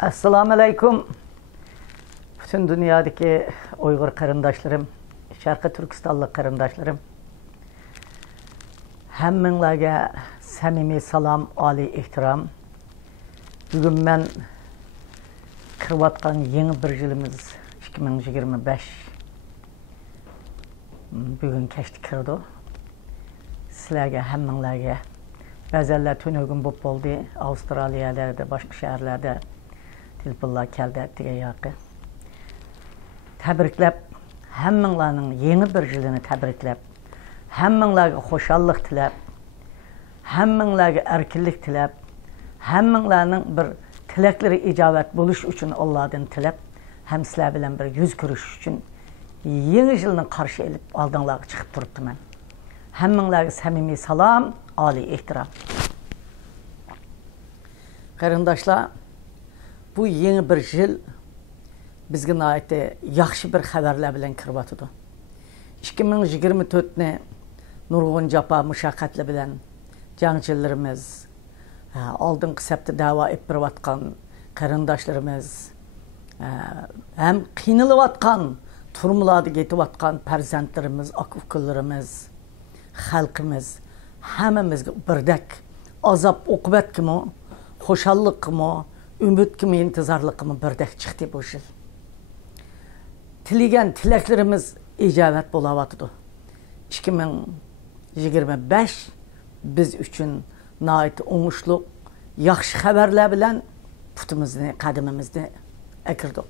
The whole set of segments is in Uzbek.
Assalamu alaikum. Bütün dünyadaki Uygur karındaşlarım, Şarkı Türkistanlı karındaşlarım. Hemminlarga samimiy salam, oliy ehtirom. Bugün men kirayotgan yeni bir yilimiz 2025. Bugün kechda kirdi. Sizlarga hemminlarga ba'zanlar tunugin bo'lib bo'ldi. Avstraliyalarda, boshqa shaharlarda telefonlar keldi degan yoqqa. Tabriklab, hammanglarning yeni bir yilini tabriklab, hammanglarga xo'shallik tilab, hammanglarga erkinlik tilab, hammanglarning bir tilaklari ijobat bo'lish uchun Allohdan tilab, ham sizlar bilan bir yuz ko'rish uchun yeni yilni qarshi olib oldinglarga chiqib turibman. Hammanglarga samimiy salom, oliy ehtirom. Qarindoshlar, bu yeni bir yil bizga nihoyatda yaxshi bir xabarlar bilan kiryapti. 2024ni nurg'un jafo mushaqqatlar bilan jangchilarimiz, oldingi safda da'vo etib berayotgan qarindoshlarimiz, ham qiynalayotgan, turmularda ketayotgan farzandlarimiz, aka-ukalarimiz, xalqimiz hammamizga birdek azob uqubatmi, xo'shallikmi, umidmi, intizorlikmi birdek chiqdi bu yil. Tilagan tilaklarimiz ijobat bo'layotdi. 2025 biz uchun nihoyat o'ngishli, yaxshi xabarlar bilan putimizni, qadamimizni akirdik.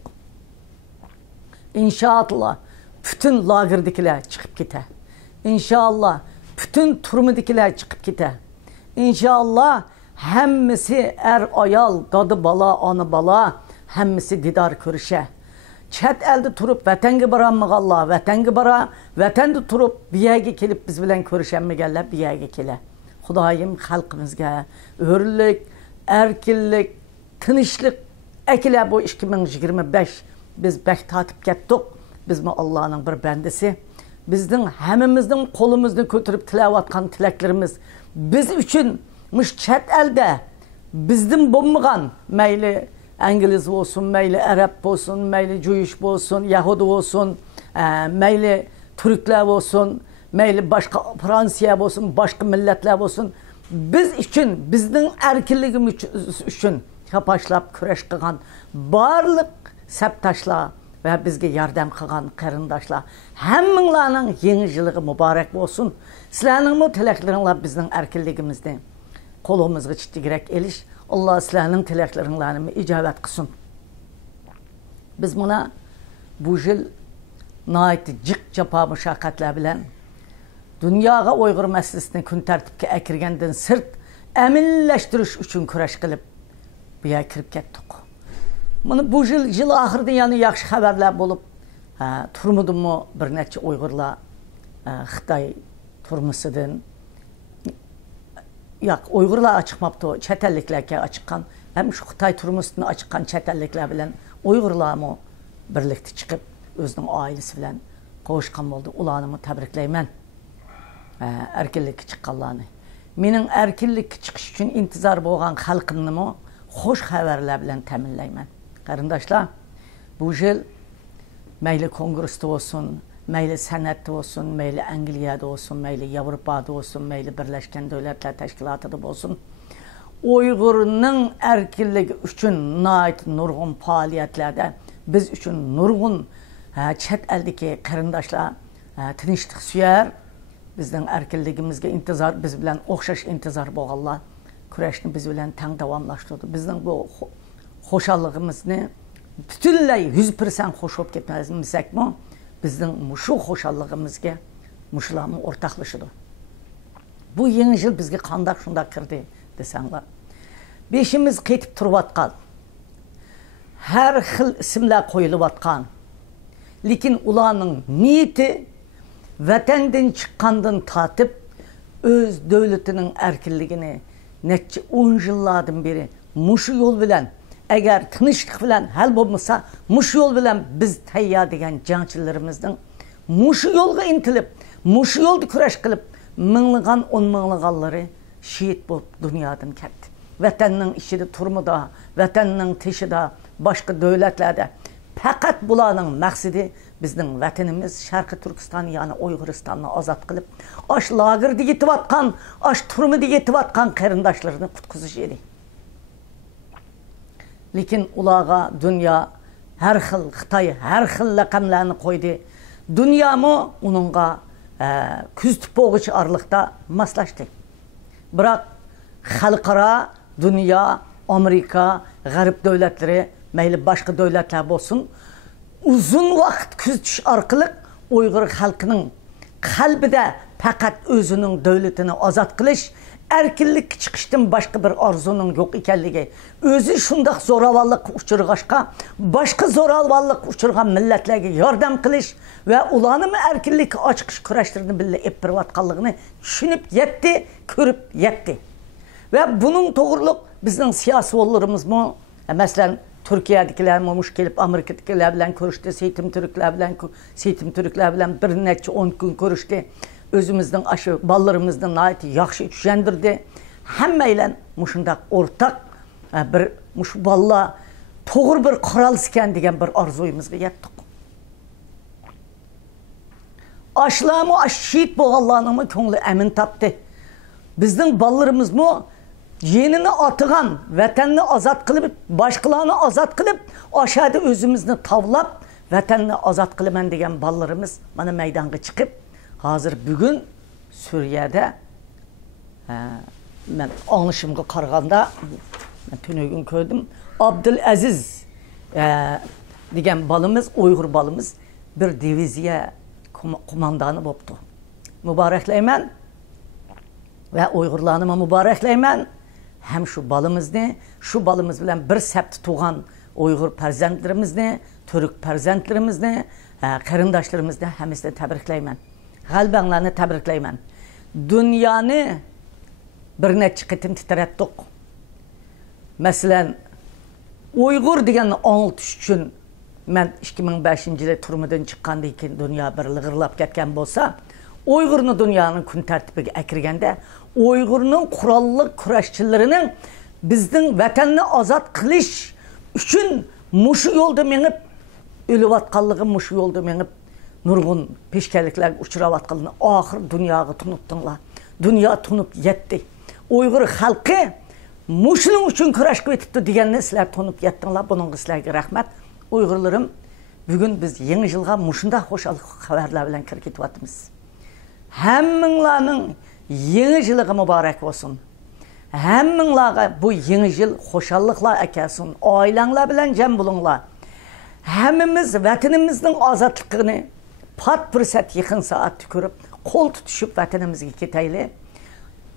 İnşallah bütün lagirdikiler chiqib ketadi. İnşallah bütün turmudikiler chiqib ketadi. İnşallah hammasi ayol, dadı bala, ona bala hammasi didor ko'risha. Chet elda turib vatanga borammaganlar, vatanga bora, vatanda turib biyaga kelib biz bilan ko'rishanmaganlar biyaga keladi. Xudoyim xalqimizga o'rlik, erkinlik, tinchlik akila bu 2025 biz bek tatib ketdik. Biz mi Allah'ın bir bendisi. Bizden hammamizning qo'limizni ko'tarib tilayotgan tilaklarimiz biz uchun mush chet elda bizden bo'lmagan, mayli İngiliz olsun, mayli Arap olsun, mayli Juyush olsun, Yahudi olsun, mayli Türkler olsun, mayli başka Fransiya olsun, başka milletler olsun, biz için, bizden erkinligimiz için kapaşlap küreş kılgan barlık septaşlar ve bizge yardım kılgan qarindoshlar hammanglarning yeni yılı mübarek olsun. Sizlarning bu tilaklarınla bizden erkinligimizden qo'limizga chitigrak elish, Allah sizlarning tilaklaringlarni ijobat qilsin. Biz buna bu yil nihoyat jiq jafo mushaqqatlar bilan dunyoga Uyg'ur masalasini kun tartibga akirgandan sirt aminlashtirish uchun kurash qilib bu yerga kirib ketdik. Buni bu yil oxirida yana yaxshi xabarlar bo'lib turmudimi bir necha Uyg'urlar Xitoy turmusidan yok, Uygurlar açıkmaptı, çetelliklerke açıkan, hem şu Xitay turmusunu açıkan çetellikler bilen Uygurlar mı birlikte çıkıp özünün ailesi bilen kavuşkan oldu. Ulanımı tebrikleymen. Erkinlik çıkanlarını. Menin erkinlik çıkış için intizar boğan halkımını mı hoş haberler bilen teminleymen. Karındaşlar, bu yıl meyli kongreste olsun, meyli senette olsun, meyli Angliyada olsun, meyli Avrupa'da olsun, meyli Birleşken Devletler Teşkilatı'da olsun. Uygur'un erkinliği için nait nurgun faaliyetlerde biz için nurgun chet eldeki qarindoshlar tinchlik suyar, bizden erkinligimizge intizar, biz bilen o'xshash intizar bo'lganlar kurashni biz bilen tang davomlashtirdi. Bizning bu xo'shalligimizni butunlay 100% xo'sh bo'lib ketmasakmi, bizden muşu xo'shalligimizga muşularni o'rtaqlashidir. Bu yeni yil bizga qanday shunday kirdi desanglar. Beşimiz ketib turayotgan. Har xil ismlar qo'yilayotgan. Lekin ularning niyati vatandan chiqqandan tatib o'z davlatining erkinligini necha 10 yillardan beri mushu yo'l bilan eğer tinchlik bilan hal bo'lmasa, mush yo'l bilan biz tayyor degan jangchilarimizning mushu yo'lga intilib, mushu yo'lda kurash qilib, minglagan, 10 minglaganlari shehid bo'lib dunyodan ketdi. vatanning ichida turmida, vatanning teshida, boshqa davlatlarda. Faqat bularning maqsadi bizning vatanimiz Sharqi Turkiston, ya'ni Uyg'uristonni ozod qilib, ash lagerda yetayotgan, ash turmida yetayotgan qarindoshlarini qutqizish edi. Lekin ularga dunyo har xil, Xitoy har xil laqamlarni qo'ydi. Dunyomi uningga kuzatib bo'g'ich orliqda moslashdi. Biroq xalqaro dunyo, Amerika, G'arb davlatlari, mayli boshqa davlatlar bo'lsin, uzun vaqt kuzatish orqali Uyg'ur xalqining qalbida faqat o'zining davlatini ozod qilish, erkinlik chiqishdan boshqa bir orzuning yo'q ekanligi, o'zi shundoq zo'ravonlik uchirg'ashqa, boshqa zo'ravonlik uchirgan millatlarga yordam qilish va ularning erkinlik ochiqish kurashlarini birga olib borayotganligini tushunib yetdi, ko'rib yetdi. Va buning to'g'riliq bizning siyosatchilarimizmi, masalan Türkiye'dekiler muş gelip Amerika'dakiler bilen görüştü, Seytim Türkler bilen bir neçe 10 gün görüştü. Özümüzden aşı ballarımızdan ait yaxşı düşendirdi. Hemmeyle muşundak ortak bir muş balla toğır bir karal isken degen bir arzuyumuzga yettik. Aşlamı aşşit bu Allah'ın köngülü emin taptı. Bizden ballarımız mı? Yenini atıgan, vatanını azat kılıp, başkalarını azat kılıp, aşağıda özümüzünü tavlap, vatanını azat kılımen degen ballarımız bana meydana çıkıp, hazır bugün Suriye'de ben anlaşımga qaraganda, ben tünögün gördüm, Abdülaziz degen balımız, Uygur balımız bir diviziya kumandanı boptu. Mübarekleymen ve Uygurlarını mübarekleymen. Hem şu balımız bilen bir sept tuğan Uygur perzentlerimizni, Türk perzentlerimizni, qarındaşlarımızı hemizde tebrikleymen. Qalbanlarını tebrikleymen. Dünyanı bir neçe qitim titrettik. Mesela Uygur degen anıltış için ben 2005-yilda turmudan chiqqandan keyin dünya bir lig'irlab ketgan bo'lsa, Uygurni dunyoning kun tartibiga akirganda, Uygurning qurolli kurashchilarining bizning vatanni ozod qilish uchun mushu yo'lda mengib o'layotganligi, mushu yo'lda mengib nurg'un peshkaliklarga uchrayotganligini oxir dunyoga tunutdinglar. Dunyo tunib yetdi. Uyg'ur xalqi mushuning uchun kurashga o'tibdi deganni sizlar tunib yetdinglar. Buningga sizlarga rahmat. Uyg'urlarim, bugun biz yangi yilga mushunda xo'shalik xabarlar bilan kirib ketyapmiz. Hammanglarning yangi yili muborak bo'lsin. Hammanglarga bu yangi yil xo'shalliklar akasin. Oilanglar bilan jam bo'linglar. Hammamiz vatanimizning ozodligini pat fursat yaqin soat ko'rib, qo'l tutishib vatanimizga ketaylik.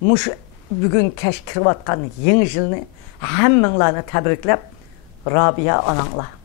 Mush bugun kash kirayotgan yangi yilni hammanglarni tabriklab, Robiya onanglar